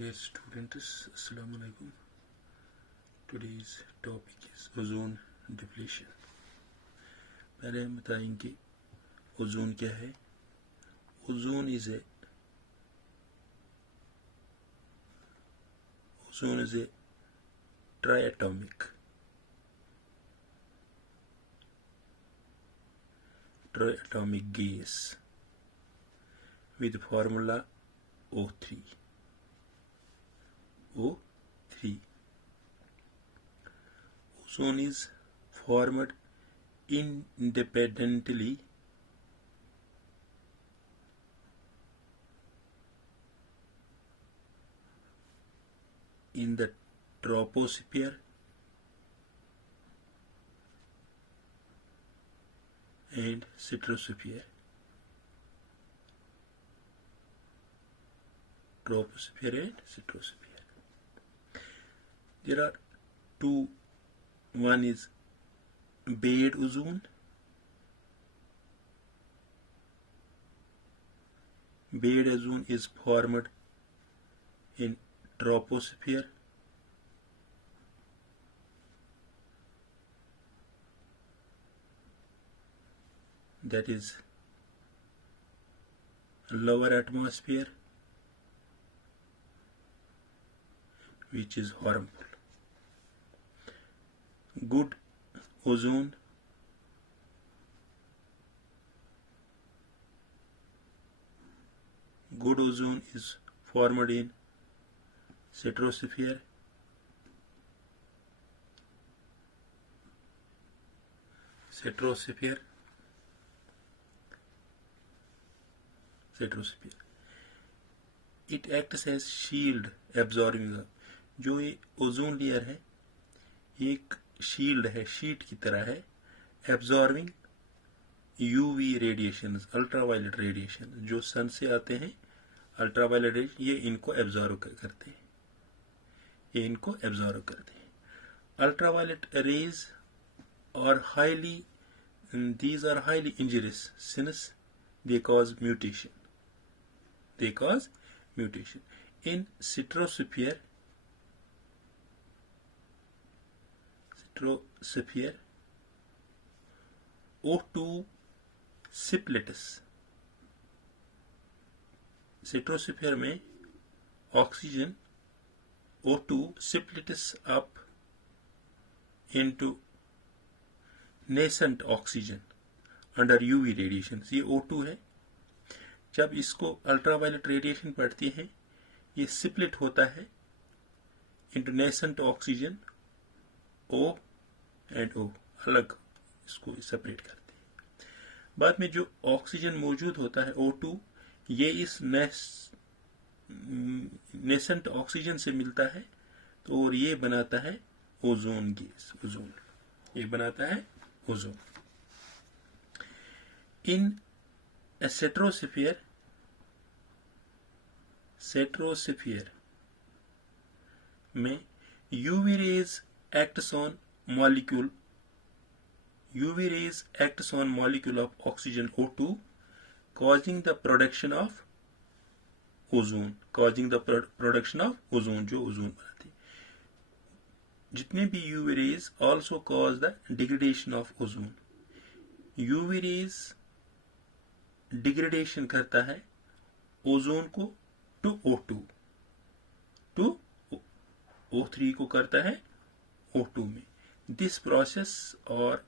Dear students, Assalamu alaikum. Today's topic is ozone depletion. पहले हम बताएंगे ओजोन क्या है. Ozone is a triatomic gas with formula O3. Ozone is formed independently in the troposphere and stratosphere. There are two. One is bed ozone. Bed ozone is formed in troposphere that is lower atmosphere, which is harmful. Good ozone is formed in stratosphere it acts as shield absorbing. जो ये ozone layer है एक shield है, sheet की तरह है, absorbing UV radiation, ultraviolet radiation जो सन से आते हैं. अल्ट्रावायलेट रेडिएशन ये इनको एब्जॉर्ब करते हैं. अल्ट्रावायलेट रेज और these are highly injurious since they cause mutation. In stratosphere O2 splits. Stratosphere में oxygen O2 splits up into nascent oxygen under UV radiation. ये O2 है. जब इसको अल्ट्रावायलेट रेडिएशन पड़ती है ये स्प्लिट होता है into nascent oxygen O and O, अलग इसको सेपरेट करते हैं. बाद में जो ऑक्सीजन मौजूद होता है O2 ये इस नेसेंट ऑक्सीजन से मिलता है तो और ये बनाता है ओजोन गैस. ये बनाता है ओजोन. इन स्ट्रेटोस्फीयर में UV rays acts on molecule of oxygen O2 causing the production of ozone. जो ओजोन बनाती है. जितने भी UV rays also cause the degradation of ozone. UV rays degradation करता है ओजोन को टू O3 को करता है O2 में. These processes are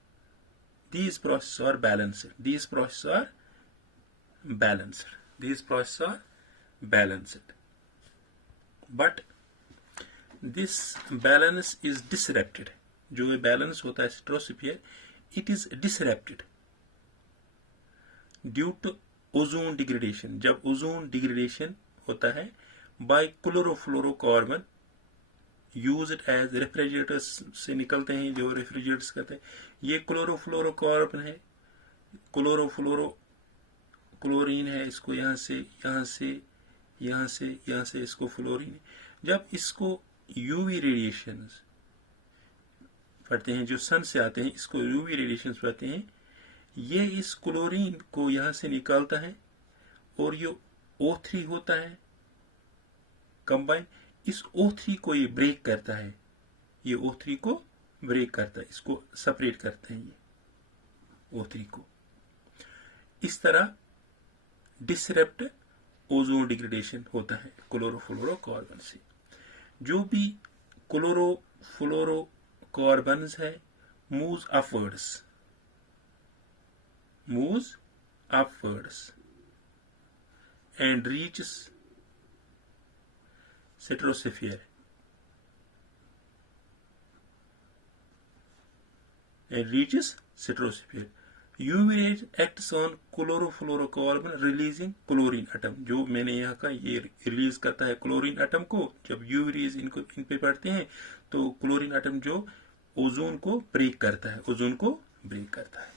balanced. But this balance is disrupted. जो ये बैलेंस होता है stratosphere it is disrupted due to ozone degradation. जब ओजोन डिग्रेडेशन होता है by chlorofluorocarbon used as refrigerators से निकलते हैं जो रेफ्रिजरेटर्स करते हैं. ये क्लोरोफ्लोरोकार्बन है, क्लोरीन है, इसको यहाँ से इसको फ्लोरीन है. जब इसको यूवी रेडिएशन पड़ते हैं जो सन से आते हैं, इसको यूवी रेडिएशन पड़ते हैं, ये इस क्लोरीन को यहाँ से निकालता है और ये O3 होता है कंबाइन, इस O3 को ये ब्रेक करता है, ये O3 को ब्रेक करता है, इसको सेपरेट करते हैं ये O3 को। इस तरह डिसरप्ट ओजोन डिग्रेडेशन होता है क्लोरोफ्लोरोकार्बन से। जो भी क्लोरोफ्लोरोकार्बन्स है moves upwards and reaches stratosphere UV rays acts on chlorofluorocarbon releasing chlorine atom। जो मैंने यहाँ का ये रिलीज करता है क्लोरीन एटम को। जब यूवी रेज इन पे पड़ते हैं तो क्लोरीन एटम जो ओजोन को ब्रेक करता है,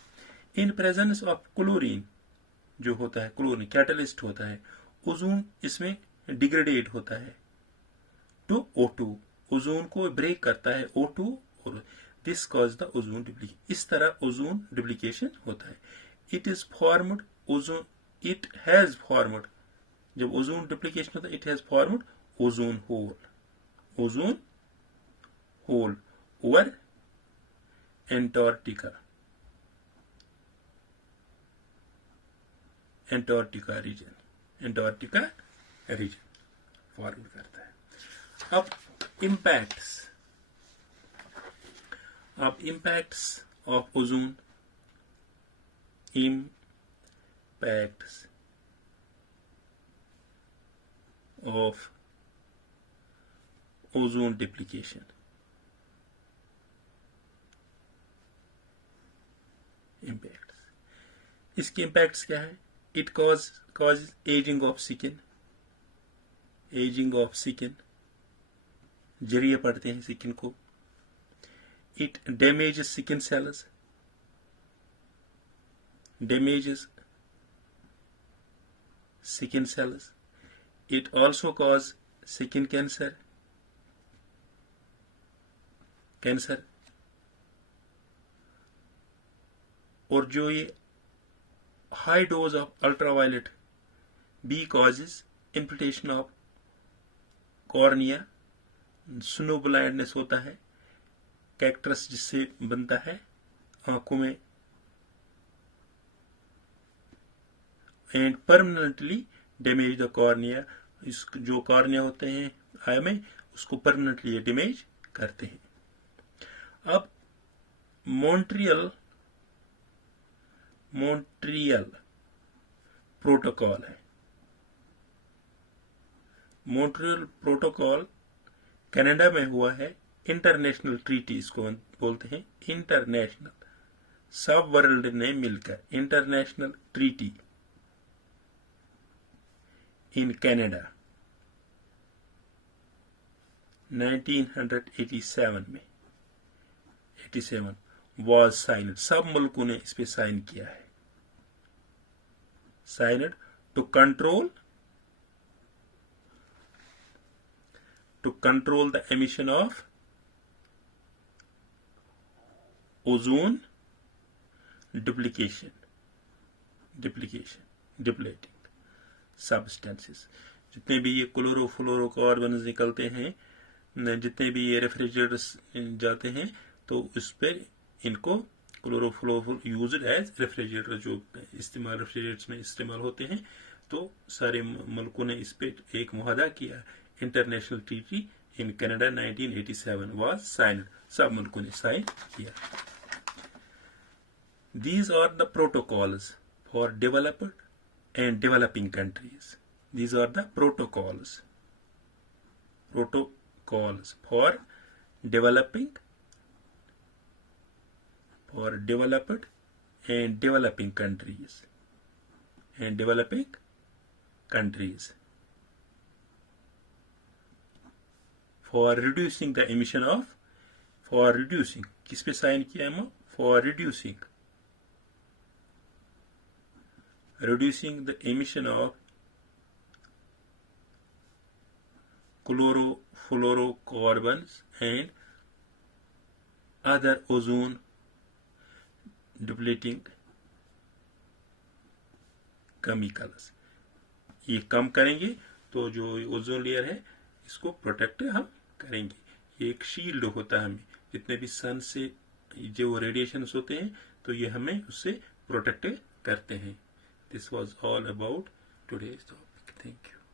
इन प्रेजेंस ऑफ क्लोरीन जो होता है, क्लोरीन कैटलिस्ट होता है, ओजोन इसमें डिग्रेडेट होता है टू O2, ओजोन को ब्रेक करता है O2 और this cause the ozone duplication. इस तरह ओजोन डुप्लीकेशन होता है। इट हैज फॉर्मड, जब ओजोन डुप्लीकेशन होता है, it has formed ozone hole over Antarctica region form करता है। अब impacts of ozone, impacts of ozone depletion। impacts, इसके impacts क्या है? It causes aging of skin, जरिए पड़ते हैं स्किन को। It damages skin cells, It also causes skin cancer, और जो ये high dose of ultraviolet B causes infiltration of cornea, snow blindness होता है, कैक्टरस जिससे बनता है आंखों में, and permanently damage the cornea, जो कॉर्निया होते हैं आई में उसको परमानेंटली डैमेज करते हैं। अब मॉन्ट्रियल प्रोटोकॉल है। मॉन्ट्रियल प्रोटोकॉल कनाडा में हुआ है। इंटरनेशनल ट्रीटी इसको बोलते हैं, इंटरनेशनल, सब वर्ल्ड ने मिलकर इंटरनेशनल ट्रीटी इन कनाडा 1987 में 87 वॉज साइनड, सब मुल्कों ने इस पे साइन किया है, signed to control the emission of ozone depleting substances। जितने भी ये क्लोरोफ्लोरोकार्बन्स निकलते हैं, जितने भी ये रेफ्रिजरेटर्स जाते हैं, तो उस पर इनको क्लोरोफ्लोरो यूज्ड एज रेफ्रिजरेटर, जो इस्तेमाल रेफ्रिजरेटर्स में इस्तेमाल होते हैं, तो सारे मुल्कों ने इस पे एक मुआहदा किया। International treaty in Canada 1987 was signed, सब मुल्कों ने साइन किया। These are the protocols for developed and developing countries. These are the protocols for developed and developing countries for reducing the emission of, for reducing, किस पे sign किया है? for reducing the emission of chlorofluorocarbons and other ozone depleting chemicals। ये कम करेंगे तो जो ozone layer है इसको प्रोटेक्ट हम करेंगे। ये एक शील्ड होता है हमें, जितने भी सन से जो रेडिएशंस होते हैं तो ये हमें उससे प्रोटेक्ट करते हैं। This was all about today's topic. Thank you.